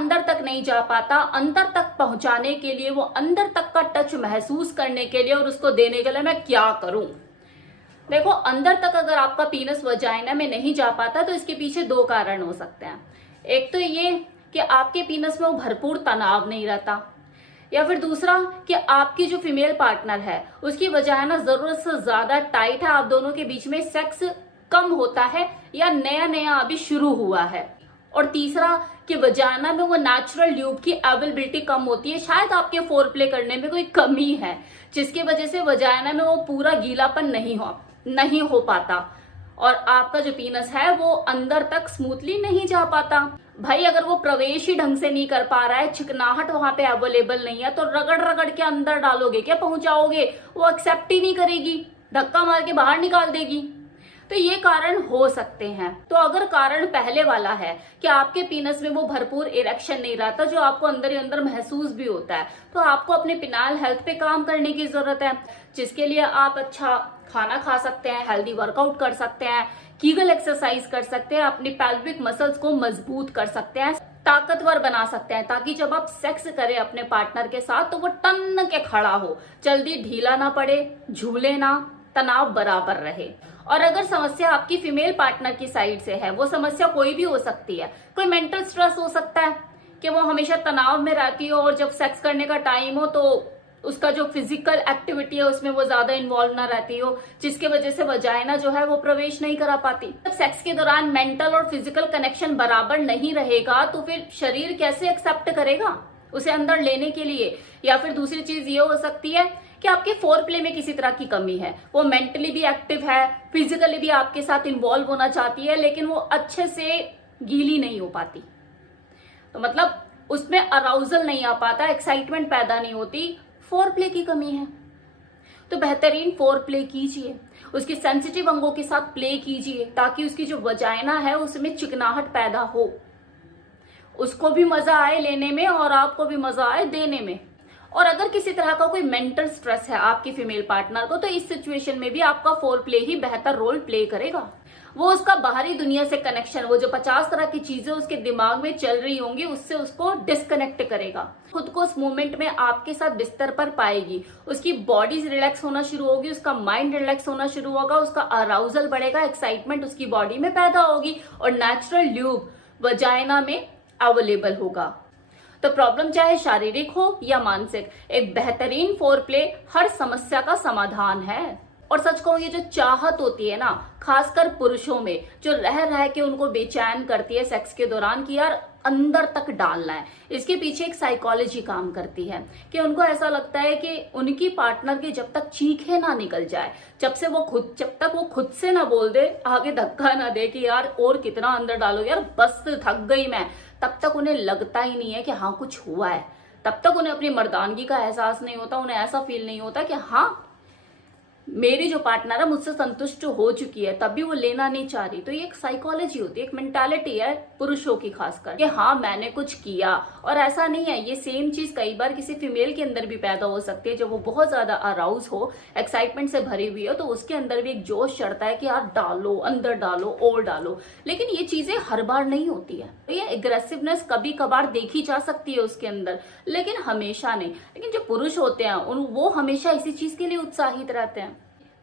अंदर तक नहीं जा पाता, अंदर तक पहुंचाने के लिए, वो अंदर तक का टच महसूस करने के लिए और उसको देने के लिए मैं क्या करूं। देखो, अंदर तक अगर आपका पीनस वजाइना में नहीं जा पाता तो इसके पीछे दो कारण हो सकते हैं। एक तो ये कि आपके पीनस में वो भरपूर तनाव नहीं रहता, या फिर दूसरा कि आपकी जो फीमेल पार्टनर है उसकी वजाइना जरूरत से ज्यादा टाइट है, आप दोनों के बीच में सेक्स कम होता है या नया नया अभी शुरू हुआ है। और तीसरा कि वजाइना में वो नेचुरल ल्यूब की अवेलेबिलिटी कम होती है, शायद आपके फोर प्ले करने में कोई कमी है जिसकी वजह से वजाइना में वो पूरा गीलापन नहीं हो पाता और आपका जो पीनस है वो अंदर तक स्मूथली नहीं जा पाता। भाई, अगर वो प्रवेश ही ढंग से नहीं कर पा रहा है, चिकनाहट वहां पे अवेलेबल नहीं है, तो रगड़ रगड़ के अंदर डालोगे क्या पहुंचाओगे? वो एक्सेप्ट ही नहीं करेगी, धक्का मार के बाहर निकाल देगी। तो ये कारण हो सकते हैं। तो अगर कारण पहले वाला है कि आपके पीनस में वो भरपूर इरेक्शन नहीं रहता जो आपको अंदर ही अंदर महसूस भी होता है, तो आपको अपने पिनाइल हेल्थ पे काम करने की जरूरत है, जिसके लिए आप अच्छा खाना खा सकते हैं, हेल्दी वर्कआउट कर सकते हैं, कीगल एक्सरसाइज कर सकते हैं, अपनी पेल्विक मसल्स को मजबूत कर सकते हैं, ताकतवर बना सकते हैं, ताकि जब आप सेक्स करें अपने पार्टनर के साथ तो वो टन के खड़ा हो, जल्दी ढीला ना पड़े, झूले ना, तनाव बराबर रहे। और अगर समस्या आपकी फीमेल पार्टनर की साइड से है, वो समस्या कोई भी हो सकती है। कोई मेंटल स्ट्रेस हो सकता है कि वो हमेशा तनाव में रहती हो और जब सेक्स करने का टाइम हो तो उसका जो फिजिकल एक्टिविटी है उसमें वो ज्यादा इन्वॉल्व ना रहती हो, जिसके वजह से वजाइना जो है वो प्रवेश नहीं करा पाती। जब सेक्स के दौरान मेंटल और फिजिकल कनेक्शन बराबर नहीं रहेगा तो फिर शरीर कैसे एक्सेप्ट करेगा उसे अंदर लेने के लिए। या फिर दूसरी चीज ये हो सकती है कि आपके फोर प्ले में किसी तरह की कमी है, वो मेंटली भी एक्टिव है, फिजिकली भी आपके साथ इन्वॉल्व होना चाहती है, लेकिन वो अच्छे से गीली नहीं हो पाती, तो मतलब उसमें अराउजल नहीं आ पाता, एक्साइटमेंट पैदा नहीं होती, फोर प्ले की कमी है। तो बेहतरीन फोर प्ले कीजिए, उसकी सेंसिटिव अंगों के साथ प्ले कीजिए ताकि उसकी जो वजाइना है उसमें चिकनाहट पैदा हो, उसको भी मजा आए लेने में और आपको भी मजा आए देने में। और अगर किसी तरह का कोई मेंटल स्ट्रेस है आपकी फीमेल पार्टनर को, तो इस सिचुएशन में भी आपका फोर प्ले ही बेहतर रोल प्ले करेगा। वो उसका बाहरी दुनिया से कनेक्शन, वो जो 50 तरह की चीजें उसके दिमाग में चल रही होंगी उससे उसको डिस्कनेक्ट करेगा, खुद को उस मोमेंट में आपके साथ बिस्तर पर पाएगी, उसकी बॉडी रिलैक्स होना शुरू होगी, उसका माइंड रिलैक्स होना शुरू होगा, उसका अराउजल बढ़ेगा, एक्साइटमेंट उसकी बॉडी में पैदा होगी और नेचुरल ल्यूब वजाइना में अवेलेबल होगा। तो प्रॉब्लम चाहे शारीरिक हो या मानसिक, एक बेहतरीन फोर प्ले हर समस्या का समाधान है। और सच कहूं, ये जो चाहत होती है ना, खासकर पुरुषों में, जो रह रह के उनको बेचैन करती है सेक्स के दौरान कि यार अंदर तक डालना है, इसके पीछे एक साइकोलॉजी काम करती है कि उनको ऐसा लगता है कि उनकी पार्टनर की जब तक चीखे ना निकल जाए, जब तक वो खुद से ना बोल दे, आगे धक्का ना दे कि यार और कितना अंदर डालो, यार बस थक गई मैं, तब तक उन्हें लगता ही नहीं है कि हाँ कुछ हुआ है, तब तक उन्हें अपनी मर्दानगी का एहसास नहीं होता, उन्हें ऐसा फील नहीं होता कि हाँ मेरी जो पार्टनर है मुझसे संतुष्ट हो चुकी है, तब भी वो लेना नहीं चाह रही। तो ये एक साइकोलॉजी होती है, एक मेंटालिटी है पुरुषों की खासकर कि हाँ मैंने कुछ किया। और ऐसा नहीं है, ये सेम चीज कई बार किसी फीमेल के अंदर भी पैदा हो सकती है, जब वो बहुत ज्यादा अराउज हो, एक्साइटमेंट से भरी हुई हो, तो उसके अंदर भी एक जोश चढ़ता है कि यार डालो, अंदर डालो और डालो। लेकिन ये चीजें हर बार नहीं होती है, ये एग्रेसिवनेस कभी कभार देखी जा सकती है उसके अंदर, लेकिन हमेशा नहीं। लेकिन जो पुरुष होते हैं वो हमेशा इसी चीज के लिए उत्साहित रहते हैं।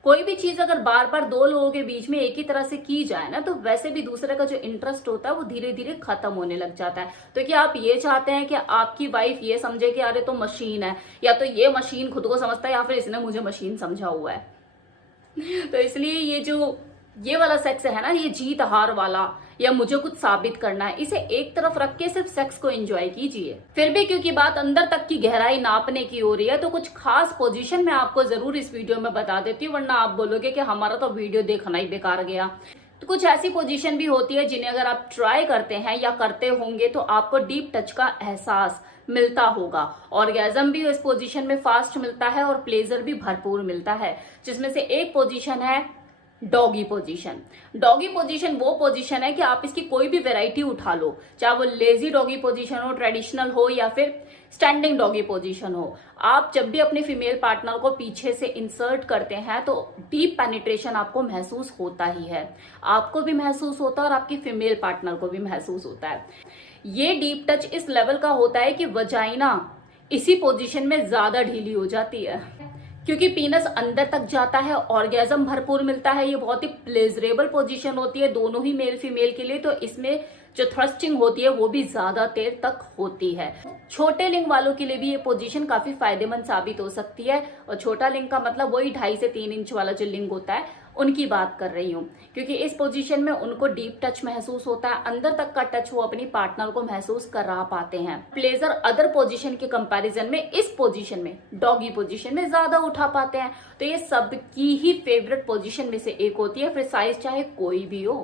कोई भी चीज अगर बार बार दो लोगों के बीच में एक ही तरह से की जाए ना, तो वैसे भी दूसरे का जो इंटरेस्ट होता है वो धीरे धीरे खत्म होने लग जाता है। तो क्या आप ये चाहते हैं कि आपकी वाइफ ये समझे कि अरे तो मशीन है, या तो ये मशीन खुद को समझता है, या फिर इसने मुझे मशीन समझा हुआ है। तो इसलिए ये वाला सेक्स है ना, ये जीत हार वाला या मुझे कुछ साबित करना है, इसे एक तरफ रख के सिर्फ सेक्स को एंजॉय कीजिए। फिर भी क्योंकि बात अंदर तक की गहराई नापने की हो रही है, तो कुछ खास पोजीशन मैं आपको जरूर इस वीडियो में बता देती हूँ, वरना आप बोलोगे कि हमारा तो वीडियो देखना ही बेकार गया। तो कुछ ऐसी पोजीशन भी होती है जिन्हें अगर आप ट्राई करते हैं या करते होंगे तो आपको डीप टच का एहसास मिलता होगा। ऑर्गेजम भी इस पोजीशन में फास्ट मिलता है और प्लेजर भी भरपूर मिलता है, जिसमें से एक पोजीशन है डॉगी पोजीशन। डॉगी पोजीशन वो पोजीशन है कि आप इसकी कोई भी वैरायटी उठा लो, चाहे वो लेजी डॉगी पोजीशन हो, ट्रेडिशनल हो, या फिर स्टैंडिंग डॉगी पोजीशन हो। आप जब भी अपने फीमेल पार्टनर को पीछे से इंसर्ट करते हैं तो डीप पेनिट्रेशन आपको महसूस होता ही है, आपको भी महसूस होता है और आपकी फीमेल पार्टनर को भी महसूस होता है। ये डीप टच इस लेवल का होता है कि वजाइना इसी पोजीशन में ज्यादा ढीली हो जाती है, क्योंकि पीनस अंदर तक जाता है, ऑर्गेजम भरपूर मिलता है। ये बहुत ही प्लेजरेबल पोजीशन होती है दोनों ही मेल फीमेल के लिए। तो इसमें जो थ्रस्टिंग होती है वो भी ज्यादा देर तक होती है। छोटे लिंग वालों के लिए भी ये पोजीशन काफी फायदेमंद साबित हो सकती है। और छोटा लिंग का मतलब वही 2.5 से 3 इंच वाला जो लिंग होता है उनकी बात कर रही हूँ, क्योंकि इस पोजीशन में उनको डीप टच महसूस होता है, अंदर तक का टच वो अपनी पार्टनर को महसूस करा पाते हैं। प्लेजर अदर पोजीशन के कंपैरिजन में इस पोजीशन में, डॉगी पोजीशन में ज्यादा उठा पाते हैं। तो ये सबकी ही फेवरेट पोजीशन में से एक होती है, फिर साइज चाहे कोई भी हो,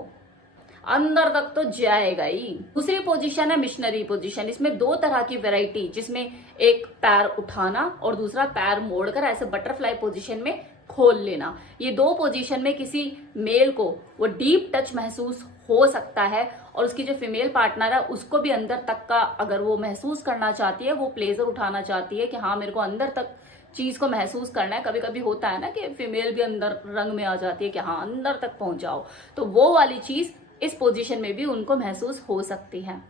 अंदर तक तो जाएगा ही। दूसरी पोजीशन है मिशनरी पोजीशन। इसमें 2 तरह की वैरायटी, जिसमें एक पैर उठाना और दूसरा पैर मोड़कर ऐसे बटरफ्लाई पोजीशन में खोल लेना। ये 2 पोजीशन में किसी मेल को वो डीप टच महसूस हो सकता है, और उसकी जो फीमेल पार्टनर है उसको भी अंदर तक का, अगर वो महसूस करना चाहती है, वो प्लेजर उठाना चाहती है कि हाँ मेरे को अंदर तक चीज को महसूस करना है। कभी कभी होता है ना कि फीमेल भी अंदर रंग में आ जाती है कि हाँ अंदर तक पहुंच जाओ, तो वो वाली चीज इस पोजीशन में भी उनको महसूस हो सकती है।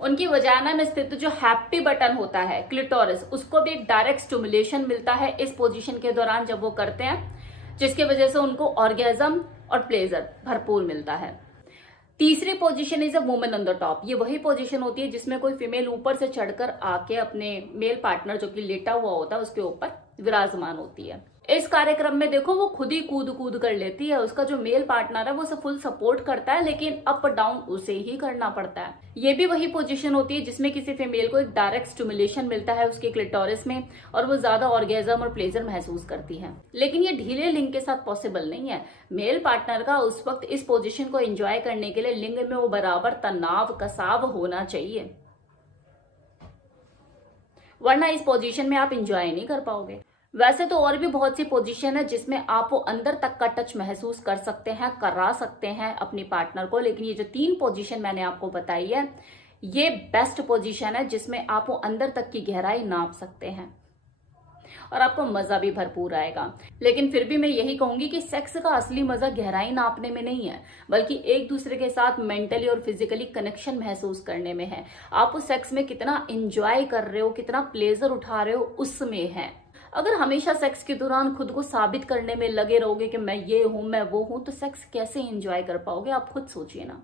उनकी वजाना में स्थित जो हैप्पी बटन होता है, क्लिटोरिस, उसको भी एक डायरेक्ट स्टिमुलेशन मिलता है इस पोजीशन के दौरान जब वो करते हैं, जिसकी वजह से उनको ऑर्गेजम और प्लेजर भरपूर मिलता है। तीसरी position is a woman on the top. ये वही पोजीशन होती है जिसमें कोई फीमेल ऊपर से चढ़कर आके अपने मेल पार्टनर जो कि लेटा हुआ होता है उसके ऊपर विराजमान होती है। इस कार्यक्रम में देखो वो खुद ही कूद कूद कर लेती है, उसका जो मेल पार्टनर है वो उसे फुल सपोर्ट करता है, लेकिन अप डाउन उसे ही करना पड़ता है। ये भी वही पोजीशन होती है जिसमें किसी फीमेल को एक डायरेक्ट स्टिमुलेशन मिलता है उसके क्लिटोरिस में, और वो ज्यादा ऑर्गेजम और प्लेजर महसूस करती है। लेकिन ये ढीले लिंग के साथ पॉसिबल नहीं है। मेल पार्टनर का उस वक्त इस पोजीशन को एंजॉय करने के लिए लिंग में वो बराबर तनाव कसाव होना चाहिए, वरना इस पोजीशन में आप एंजॉय नहीं कर पाओगे। वैसे तो और भी बहुत सी पोजीशन है जिसमें आप वो अंदर तक का टच महसूस कर सकते हैं, करा सकते हैं अपनी पार्टनर को, लेकिन ये जो 3 पोजीशन मैंने आपको बताई है ये बेस्ट पोजीशन है जिसमें आप वो अंदर तक की गहराई नाप सकते हैं और आपको मजा भी भरपूर आएगा। लेकिन फिर भी मैं यही कहूंगी कि सेक्स का असली मजा गहराई नापने में नहीं है, बल्कि एक दूसरे के साथ मेंटली और फिजिकली कनेक्शन महसूस करने में है। आप उस सेक्स में कितना एंजॉय कर रहे हो, कितना प्लेजर उठा रहे हो, उसमें है। अगर हमेशा सेक्स के दौरान खुद को साबित करने में लगे रहोगे कि मैं ये हूं, मैं वो हूं, तो सेक्स कैसे एंजॉय कर पाओगे, आप खुद सोचिए ना।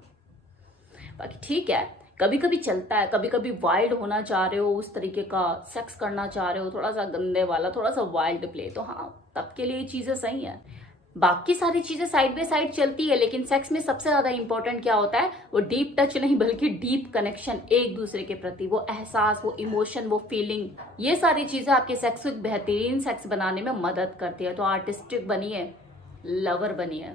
बाकी ठीक है, कभी कभी चलता है, कभी कभी वाइल्ड होना चाह रहे हो, उस तरीके का सेक्स करना चाह रहे हो, थोड़ा सा गंदे वाला, थोड़ा सा वाइल्ड प्ले, तो हाँ तब के लिए ये चीजें सही है। बाकी सारी चीजें साइड बाय साइड चलती है, लेकिन सेक्स में सबसे ज्यादा इंपॉर्टेंट क्या होता है, वो डीप टच नहीं बल्कि डीप कनेक्शन एक दूसरे के प्रति, वो एहसास, वो इमोशन, वो फीलिंग। ये सारी चीजें आपके सेक्स को एक बेहतरीन सेक्स बनाने में मदद करती है। तो आर्टिस्टिक बनिए, लवर बनिए।